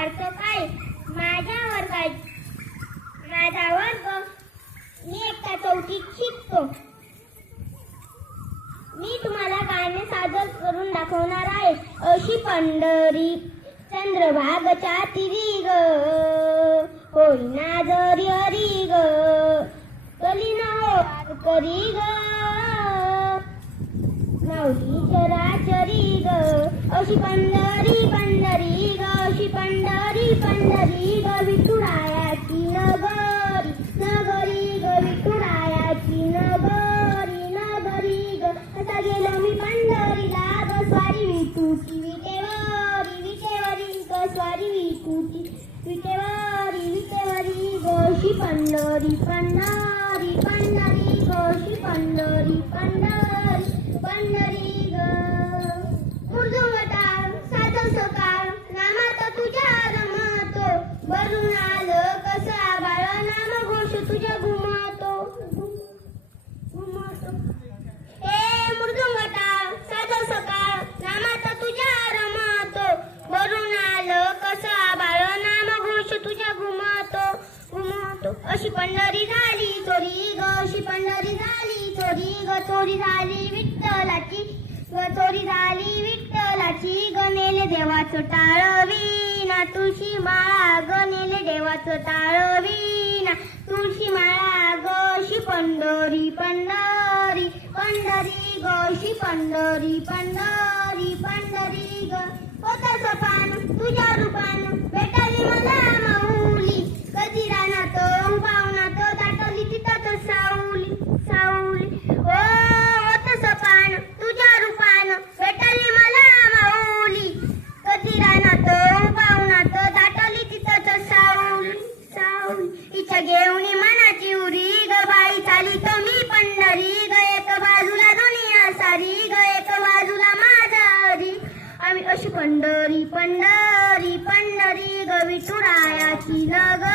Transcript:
फारसं काय? माझ्या वर्गात माझा वर्ग मी एकटा चौथीत शिकतो. मी तुम्हाला गाणे सादर करून दाखवणार आहे. अशी पंढरी चंद्रभागच्या तिरी ग. होई ना जरी हरी ग. कली ना हो करी ग. माऊली चराचरी ग. अशी पंढरी ग पंढरी पंढरी पंढरी ग पंढरी पंढरी पंढरी ग. मृदुंगटाळ साधं सकाळ नामात तुझ्या रमतो. वरून आलं कसा बाळ नाम घोष तुझ्या गुण घुमतो ए मृदुंगटाळ साधं सकाळ नामात तुझ्या रमतो वरून आलं कसा बाळ नाम घोष तुझ्या घुमतो घुमतो अशी पंढरी झाली चोरी ग अशी पंढरी झाली चोरी ग चोरी झाली विठ्ठलाची. ग चोरी झाली विठ्ठलाची गणेले नेले टाळवी टाळवीना. तुळशी माळा गणेले नेले देवाचं टाळवीना. तुळशी माळा गशी पंढरी पंढरी पंढरी ग पंढरी पंढरी पंढरी ग. होतं घेऊन मनाची उरी ग बाई चाली तर मी पंढरी ग एक बाजूला दुनिया सारी ग एक बाजूला माझा हरी आम्ही अशी पंढरी पंढरी पंढरी ग विठुरायाची नग